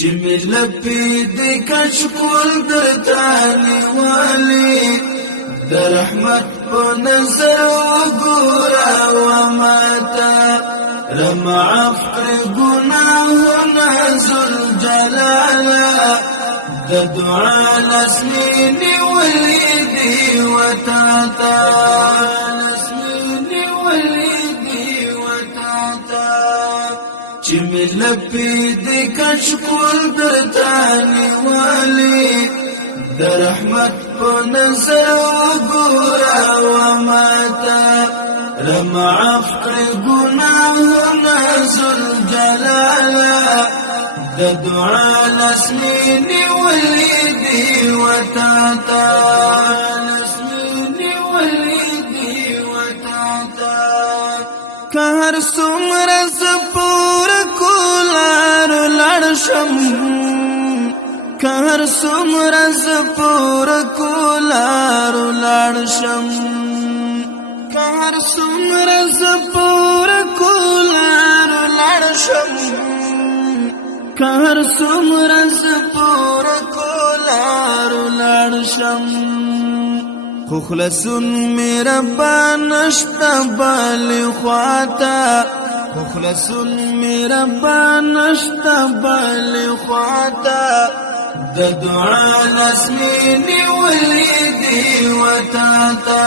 چې ملپی دې کشکول درتانی والی د رحمت په نظر وګورا وماتا رمعف کر گناهنا ذل جلالا د دعا لسمینی ولیدی وتاتا لسمینی ولیدی وتاتا چې ملپی دې کشکول درتانی والی د رحمت په نظر وګورا وماتا رمعف کر گناهنا ذل جلالا د دعا لسمینی ولیدی وتاتا لسمینی ولیدی وتاتا که هر څومره زپور کولار لړشم که هر څومره زپور کولار لړشم که هر څومره زپور کولار لړشم که هر څومره زپور کولار لړشم خو خلصون می ربا نشتا بالی خواتا خو خلصون می ربا نشتا بالی خواتا د دعا لسمینی ولیدی وتاتا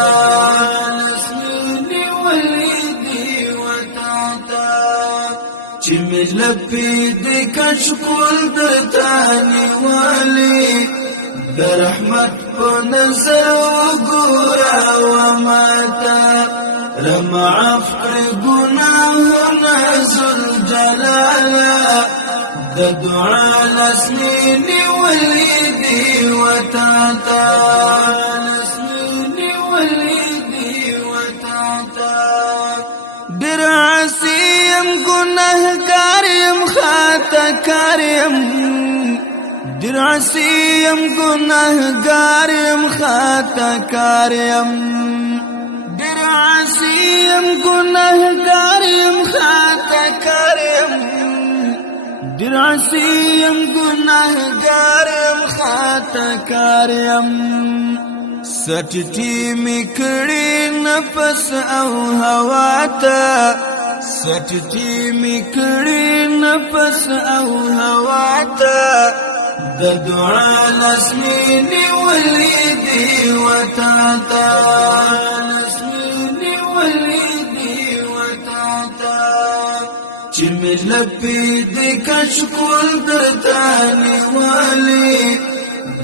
لسمینی ولیدی وتاتا چې ملپی دې کشکول درتانی والی د رحمت په نظر وګورا وماتا رمعف کر گناهنا ذل جلالا د دعا لسمینی ولیدی وتاتا لسمینی ولیدی وتاتا ډېر عاصیم ګناهګار یم خطاکار یم ډېر عاصیم ګناهګار یم خطاکار یم ډېر عاصیم ګناهګار یم خطاکار یم ډېر عاصیم ګناهګار یم خطاکار یم سټټي می کړي نفس او هوا ته سټټي می کړي نفس او هوا ته د دعا لسمینی ولیدی وتاتا لسمینی ولیدی وتاتا چې ملپی دې کشکول درتانی والی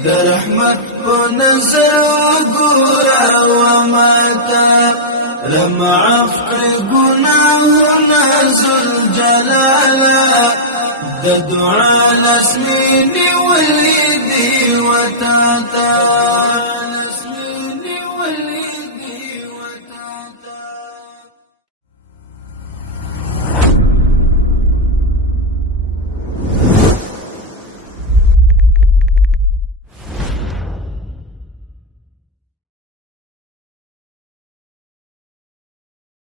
د رحمت په نظر وګورا وماتا رمعف کر گناهنا ذل جلالا د دعا لسمینی ولیدی وتاتا